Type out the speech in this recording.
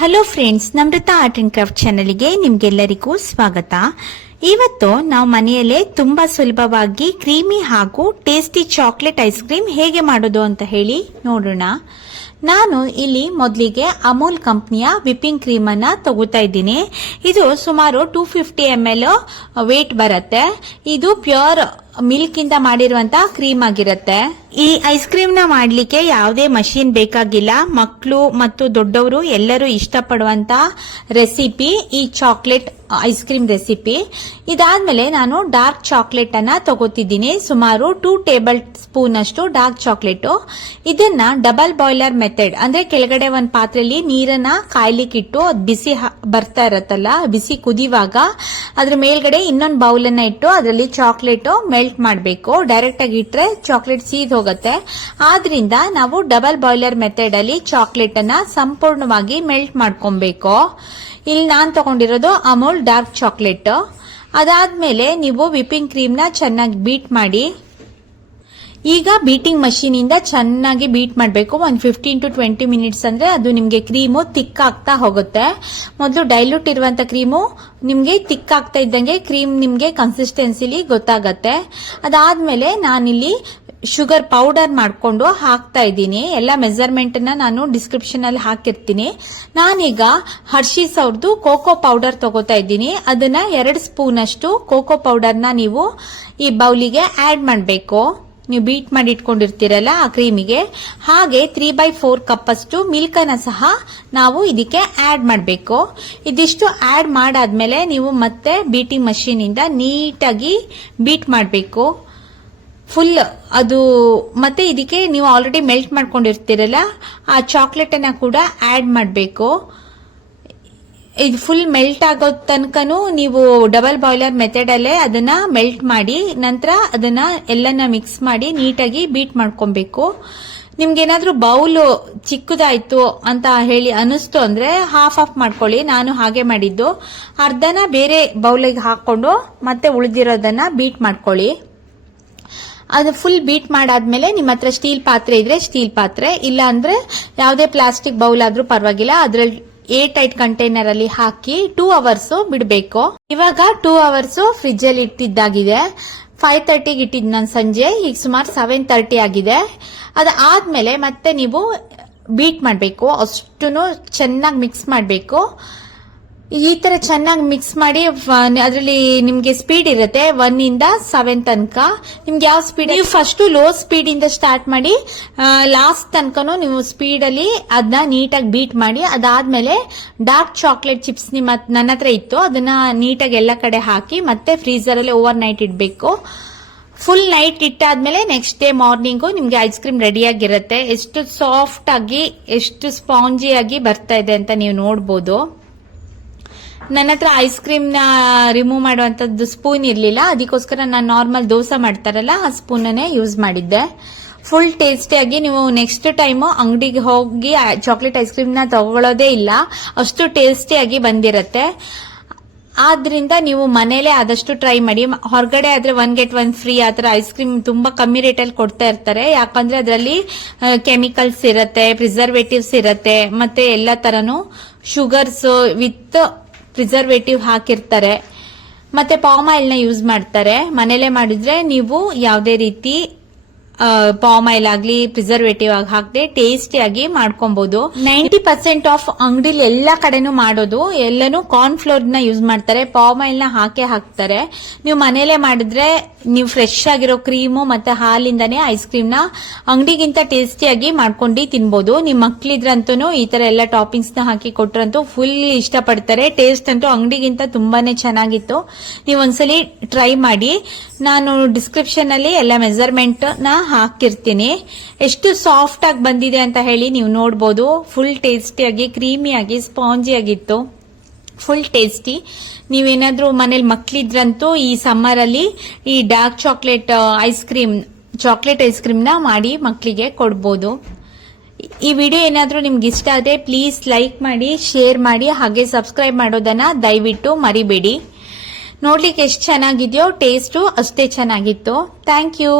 Hello friends, Namrata art and craft ಚಾನೆಲ್ಗೆ ನಿಮ್ಗೆಲ್ಲರಿಗೂ ಸ್ವಾಗತ. ಇವತ್ತು ನಾವು ಮನೆಯಲ್ಲೇ ತುಂಬಾ ಸುಲಭವಾಗಿ ಕ್ರೀಮಿ ಹಾಗೂ ಟೇಸ್ಟಿ ಚಾಕ್ಲೇಟ್ ಐಸ್ ಕ್ರೀಮ್ ಹೇಗೆ ಮಾಡೋದು ಅಂತ ಹೇಳಿ ನೋಡೋಣ. ನಾನು ಇಲ್ಲಿ ಮೊದಲಿಗೆ ಅಮೂಲ್ ಕಂಪ್ನಿಯ ವಿಪಿಂಗ್ ಕ್ರೀಮ್ ಅನ್ನ ತಗೋತಾ ಇದ್ದೀನಿ. ಇದು ಸುಮಾರು 250 ml ವೇಟ್ ಬರುತ್ತೆ. ಇದು ಪ್ಯೂರ್ ಮಿಲ್ಕ್ ಇಂದ ಮಾಡಿರುವಂತ ಕ್ರೀಮ್ ಆಗಿರುತ್ತೆ. ಈ ಐಸ್ ಕ್ರೀಮ್ ನ ಮಾಡ್ಲಿಕ್ಕೆ ಯಾವುದೇ ಮಷೀನ್ ಬೇಕಾಗಿಲ್ಲ. ಮಕ್ಕಳು ಮತ್ತು ದೊಡ್ಡವರು ಎಲ್ಲರೂ ಇಷ್ಟಪಡುವಂತ ರೆಸಿಪಿ ಈ ಚಾಕ್ಲೇಟ್ ಐಸ್ ಕ್ರೀಮ್ ರೆಸಿಪಿ. ಇದಾದ್ಮೇಲೆ ನಾನು ಡಾರ್ಕ್ ಚಾಕ್ಲೇಟ್ ಅನ್ನ ತಗೋತಿದ್ದೀನಿ. ಸುಮಾರು 2 ಟೇಬಲ್ ಸ್ಪೂನ್ ಅಷ್ಟು ಡಾರ್ಕ್ ಚಾಕ್ಲೇಟ್. ಇದನ್ನ ಡಬಲ್ ಬಾಯ್ಲರ್ ಮೆಥಡ್ ಅಂದ್ರೆ ಕೆಳಗಡೆ ಒಂದ್ ಪಾತ್ರೆಯಲ್ಲಿ ನೀರನ್ನ ಕಾಯ್ಲಿಕ್ಕಿಟ್ಟು ಅದ್ ಬಿಸಿ ಬರ್ತಾ ಇರತ್ತಲ್ಲ, ಬಿಸಿ ಕುದಿವಾಗ ಅದ್ರ ಮೇಲ್ಗಡೆ ಇನ್ನೊಂದು ಬೌಲ್ ಅನ್ನ ಇಟ್ಟು ಅದರಲ್ಲಿ ಚಾಕ್ಲೇಟ್ ಮೆಲ್ಟ್ ಮಾಡಬೇಕು. ಡೈರೆಕ್ಟ್ ಆಗಿ ಇಟ್ರೆ ಚಾಕ್ಲೇಟ್ ಸೀದ್ ಹೋಗುತ್ತೆ. ಆದ್ರಿಂದ ನಾವು ಡಬಲ್ ಬಾಯ್ಲರ್ ಮೆಥಡ್ ಅಲ್ಲಿ ಚಾಕ್ಲೇಟ್ ಅನ್ನ ಸಂಪೂರ್ಣವಾಗಿ ಮೆಲ್ಟ್ ಮಾಡ್ಕೊಬೇಕು. ಇಲ್ಲಿ ನಾನ್ ತಗೊಂಡಿರೋದು ಅಮೂಲ್ ಡಾರ್ಕ್ ಚಾಕ್ಲೇಟ್. ಅದಾದ್ಮೇಲೆ ನೀವು ವಿಪಿಂಗ್ ಕ್ರೀಮ್ ನ ಚೆನ್ನಾಗಿ ಬೀಟ್ ಮಾಡಿ. ಈಗ ಬೀಟಿಂಗ್ ಮಷೀನ್ ಇಂದ ಚೆನ್ನಾಗಿ ಬೀಟ್ ಮಾಡಬೇಕು. ಒಂದು 15 to 20 ಮಿನಿಟ್ಸ್ ಅಂದ್ರೆ ಅದು ನಿಮ್ಗೆ ಕ್ರೀಮು ತಿಕ್ ಆಗ್ತಾ ಹೋಗುತ್ತೆ. ಮೊದಲು ಡೈಲ್ಯೂಟ್ ಇರುವಂತ ಕ್ರೀಮು ನಿಮ್ಗೆ ತಿಕ್ ಆಗ್ತಾ ಇದ್ದಂಗೆ ಕ್ರೀಮ್ ನಿಮ್ಗೆ ಕನ್ಸಿಸ್ಟೆನ್ಸಿಲಿ ಗೊತ್ತಾಗತ್ತೆ. ಅದಾದ್ಮೇಲೆ ನಾನಿಲ್ಲಿ ಶುಗರ್ ಪೌಡರ್ ಮಾಡ್ಕೊಂಡು ಹಾಕ್ತಾ ಇದ್ದೀನಿ. ಎಲ್ಲ ಮೆಜರ್ಮೆಂಟ್ ನ ನಾನು ಡಿಸ್ಕ್ರಿಪ್ಷನ್ ಅಲ್ಲಿ ಹಾಕಿರ್ತೀನಿ. ನಾನೀಗ ಹರ್ಷೀಸ್ ಅವ್ರದ್ದು ಕೋಕೋ ಪೌಡರ್ ತಗೋತಾ ಇದ್ದೀನಿ. ಅದನ್ನ 2 ಸ್ಪೂನ್ ಅಷ್ಟು ಕೋಕೋ ಪೌಡರ್ ನ ನೀವು ಈ ಬೌಲಿಗೆ ಆಡ್ ಮಾಡಬೇಕು. ನೀವು ಬೀಟ್ ಮಾಡಿ ಇಟ್ಕೊಂಡಿರ್ತೀರಲ್ಲ ಆ ಕ್ರೀಮಿಗೆ. ಹಾಗೆ 3/4 ಕಪ್ ಅಷ್ಟು ಮಿಲ್ಕ್ ಅನ್ನ ಸಹ ನಾವು ಇದಕ್ಕೆ ಆಡ್ ಮಾಡಬೇಕು. ಇದಿಷ್ಟು ಆಡ್ ಮಾಡಾದ್ಮೇಲೆ ನೀವು ಮತ್ತೆ ಬೀಟಿಂಗ್ ಮಷೀನ್ ಇಂದ ನೀಟಾಗಿ ಬೀಟ್ ಮಾಡಬೇಕು ಫುಲ್. ಅದು ಮತ್ತೆ ಇದಕ್ಕೆ ನೀವು ಆಲ್ರೆಡಿ ಮೆಲ್ಟ್ ಮಾಡ್ಕೊಂಡಿರ್ತೀರಲ್ಲ ಆ ಚಾಕ್ಲೇಟ್ ಅನ್ನ ಕೂಡ ಆಡ್ ಮಾಡಬೇಕು. ಇದು ಫುಲ್ ಮೆಲ್ಟ್ ಆಗೋ ತನಕನೂ ನೀವು ಡಬಲ್ ಬಾಯ್ಲರ್ ಮೆಥಡ್ ಅಲ್ಲೇ ಅದನ್ನ ಮೆಲ್ಟ್ ಮಾಡಿ ನಂತರ ಅದನ್ನ ಎಲ್ಲನ ಮಿಕ್ಸ್ ಮಾಡಿ ನೀಟಾಗಿ ಬೀಟ್ ಮಾಡ್ಕೊಬೇಕು. ನಿಮ್ಗೇನಾದ್ರೂ ಬೌಲ್ ಚಿಕ್ಕದಾಯ್ತು ಅಂತ ಹೇಳಿ ಅನಿಸ್ತು ಅಂದ್ರೆ ಹಾಫ್ ಮಾಡ್ಕೊಳ್ಳಿ. ನಾನು ಹಾಗೆ ಮಾಡಿದ್ದು. ಅರ್ಧನ ಬೇರೆ ಬೌಲಿಗೆ ಹಾಕೊಂಡು ಮತ್ತೆ ಉಳಿದಿರೋದನ್ನ ಬೀಟ್ ಮಾಡ್ಕೊಳ್ಳಿ. ಅದು ಫುಲ್ ಬೀಟ್ ಮಾಡಾದ್ಮೇಲೆ ನಿಮ್ಮ ಹತ್ರ ಸ್ಟೀಲ್ ಪಾತ್ರೆ ಇದ್ರೆ ಸ್ಟೀಲ್ ಪಾತ್ರೆ, ಇಲ್ಲ ಅಂದ್ರೆ ಯಾವುದೇ ಪ್ಲಾಸ್ಟಿಕ್ ಬೌಲ್ ಆದ್ರೂ ಪರವಾಗಿಲ್ಲ, ಅದ್ರಲ್ಲಿ ಏರ್ ಟೈಟ್ ಕಂಟೈನರ್ ಅಲ್ಲಿ ಹಾಕಿ 2 hours ಬಿಡಬೇಕು. ಇವಾಗ 2 hours ಫ್ರಿಜ್ ಅಲ್ಲಿ ಇಟ್ಟಿದ್ದಾಗಿದೆ. 5:30 ಇಟ್ಟಿದ್ ನಾನು ಸಂಜೆ, ಈಗ ಸುಮಾರು 7:30 ಆಗಿದೆ. ಅದಾದ್ಮೇಲೆ ಮತ್ತೆ ನೀವು ಬೀಟ್ ಮಾಡಬೇಕು. ಅಷ್ಟನ್ನು ಚೆನ್ನಾಗಿ ಮಿಕ್ಸ್ ಮಾಡಬೇಕು. ಈ ತರ ಚೆನ್ನಾಗಿ ಮಿಕ್ಸ್ ಮಾಡಿ ಅದರಲ್ಲಿ ನಿಮ್ಗೆ ಸ್ಪೀಡ್ ಇರುತ್ತೆ 1 ಇಂದ 7 ತನಕ. ನಿಮ್ಗೆ ಯಾವ ಸ್ಪೀಡ್, ನೀವು ಫಸ್ಟ್ ಲೋ ಸ್ಪೀಡ್ ಇಂದ ಸ್ಟಾರ್ಟ್ ಮಾಡಿ ಲಾಸ್ಟ್ ತನಕನು ನೀವು ಸ್ಪೀಡ್ ಅಲ್ಲಿ ಅದನ್ನ ನೀಟಾಗಿ ಬೀಟ್ ಮಾಡಿ. ಅದಾದ್ಮೇಲೆ ಡಾರ್ಕ್ ಚಾಕ್ಲೇಟ್ ಚಿಪ್ಸ್ ನನ್ನ ಹತ್ರ ಇತ್ತು, ಅದನ್ನ ನೀಟಾಗಿ ಎಲ್ಲ ಕಡೆ ಹಾಕಿ ಮತ್ತೆ ಫ್ರೀಜರ್ ಅಲ್ಲಿ ಓವರ್ ನೈಟ್ ಇಡಬೇಕು. ಫುಲ್ ನೈಟ್ ಇಟ್ಟಾದ್ಮೇಲೆ ನೆಕ್ಸ್ಟ್ ಡೇ ಮಾರ್ನಿಂಗು ನಿಮ್ಗೆ ಐಸ್ ಕ್ರೀಮ್ ರೆಡಿ ಆಗಿರುತ್ತೆ. ಎಷ್ಟು ಸಾಫ್ಟ್ ಆಗಿ ಎಷ್ಟು ಸ್ಪಾಂಜಿ ಆಗಿ ಬರ್ತಾ ಇದೆ ಅಂತ ನೀವು ನೋಡಬಹುದು. ನನ್ನ ಹತ್ರ ಐಸ್ ಕ್ರೀಮ್ ನ ರಿಮೂವ್ ಮಾಡುವಂತದ್ದು ಸ್ಪೂನ್ ಇರ್ಲಿಲ್ಲ, ಅದಕ್ಕೋಸ್ಕರ ನಾನು ನಾರ್ಮಲ್ ದೋಸೆ ಮಾಡ್ತಾರಲ್ಲ ಆ ಸ್ಪೂನ್ ಅನ್ನೇ ಯೂಸ್ ಮಾಡಿದ್ದೆ. ಫುಲ್ ಟೇಸ್ಟಿಯಾಗಿ ನೀವು ನೆಕ್ಸ್ಟ್ ಟೈಮ್ ಅಂಗಡಿಗೆ ಹೋಗಿ ಚಾಕ್ಲೇಟ್ ಐಸ್ ಕ್ರೀಮ್ ನ ತಗೊಳ್ಳೋದೇ ಇಲ್ಲ, ಅಷ್ಟು ಟೇಸ್ಟಿಯಾಗಿ ಬಂದಿರತ್ತೆ. ಆದ್ರಿಂದ ನೀವು ಮನೇಲೆ ಆದಷ್ಟು ಟ್ರೈ ಮಾಡಿ. ಹೊರಗಡೆ ಆದ್ರೆ 1 get 1 ಫ್ರೀ ಆತರ ಐಸ್ ಕ್ರೀಮ್ ತುಂಬಾ ಕಮ್ಮಿ ರೇಟಲ್ಲಿ ಕೊಡ್ತಾ ಇರ್ತಾರೆ. ಯಾಕಂದ್ರೆ ಅದರಲ್ಲಿ ಕೆಮಿಕಲ್ಸ್ ಇರತ್ತೆ, ಪ್ರಿಸರ್ವೇಟಿವ್ಸ್ ಇರತ್ತೆ, ಮತ್ತೆ ಎಲ್ಲ ತರನು ಶುಗರ್ಸ್ ವಿತ್ ಪ್ರಿಸರ್ವೇಟಿವ್ ಹಾಕಿರ್ತಾರೆ, ಮತ್ತೆ ಪಾಮ್ ಆಯಿಲ್ ನ ಯೂಸ್ ಮಾಡ್ತಾರೆ. ಮನೇಲೆ ಮಾಡಿದ್ರೆ ನೀವು ಯಾವುದೇ ರೀತಿ ಪಾಮ್ ಆಯಿಲ್ ಆಗ್ಲಿ ಪ್ರಿಸರ್ವೇಟಿವ್ ಆಗಿ ಹಾಕದೆ ಟೇಸ್ಟಿಯಾಗಿ ಮಾಡ್ಕೊಬಹುದು. 90% ಆಫ್ ಅಂಗಡಿಲಿ ಎಲ್ಲಾ ಕಡೆನೂ ಮಾಡೋದು ಎಲ್ಲಾನು ಕಾರ್ನ್ ಫ್ಲೋರ್ ನ ಯೂಸ್ ಮಾಡ್ತಾರೆ, ಪಾಮ್ ಆಯಿಲ್ ನ ಹಾಕ್ತಾರೆ. ನೀವು ಮನೇಲೆ ಮಾಡಿದ್ರೆ ನೀವು ಫ್ರೆಶ್ ಆಗಿರೋ ಕ್ರೀಮು ಮತ್ತೆ ಹಾಲಿಂದಾನೇ ಐಸ್ ಕ್ರೀಮ್ ನ ಅಂಗಡಿಗಿಂತ ಟೇಸ್ಟಿಯಾಗಿ ಮಾಡ್ಕೊಂಡು ತಿನ್ಬಹುದು. ನಿಮ್ ಮಕ್ಳಿದ್ರಂತೂ ಈ ತರ ಎಲ್ಲ ಟಾಪಿಂಗ್ಸ್ ನ ಹಾಕಿ ಕೊಟ್ರಂತೂ ಫುಲ್ ಇಷ್ಟಪಡ್ತಾರೆ. ಟೇಸ್ಟ್ ಅಂತೂ ಅಂಗಡಿಗಿಂತ ತುಂಬಾನೇ ಚೆನ್ನಾಗಿತ್ತು. ನೀವು ಒಂದ್ಸಲಿ ಟ್ರೈ ಮಾಡಿ. ನಾನು ಡಿಸ್ಕ್ರಿಪ್ಷನ್ ಅಲ್ಲಿ ಎಲ್ಲ ಮೆಜರ್ಮೆಂಟ್ ನ ಹಾಕಿರ್ತೀನಿ. ಎಷ್ಟು ಸಾಫ್ಟ್ ಆಗಿ ಬಂದಿದೆ ಅಂತ ಹೇಳಿ ನೀವು ನೋಡಬಹುದು. ಫುಲ್ ಟೇಸ್ಟಿಯಾಗಿ ಕ್ರೀಮಿಯಾಗಿ ಸ್ಪಾಂಜಿ ಆಗಿತ್ತು, ಫುಲ್ ಟೇಸ್ಟಿ. ನೀವೇನಾದ್ರೂ ಮನೇಲಿ ಮಕ್ಳಿದ್ರಂತೂ ಈ ಸಮ್ಮರ್ ಅಲ್ಲಿ ಈ ಡಾರ್ಕ್ ಚಾಕ್ಲೇಟ್ ಐಸ್ ಕ್ರೀಮ್ ನ ಮಾಡಿ ಮಕ್ಕಳಿಗೆ ಕೊಡ್ಬೋದು. ಈ ವಿಡಿಯೋ ಏನಾದ್ರೂ ನಿಮ್ಗೆ ಇಷ್ಟ ಆದ್ರೆ ಪ್ಲೀಸ್ ಲೈಕ್ ಮಾಡಿ, ಶೇರ್ ಮಾಡಿ, ಹಾಗೆ ಸಬ್ಸ್ಕ್ರೈಬ್ ಮಾಡೋದನ್ನ ದಯವಿಟ್ಟು ಮರಿಬೇಡಿ. ನೋಡ್ಲಿಕ್ಕೆ ಎಷ್ಟು ಚೆನ್ನಾಗಿದೆಯೋ ಟೇಸ್ಟು ಅಷ್ಟೇ ಚೆನ್ನಾಗಿತ್ತು. Thank you.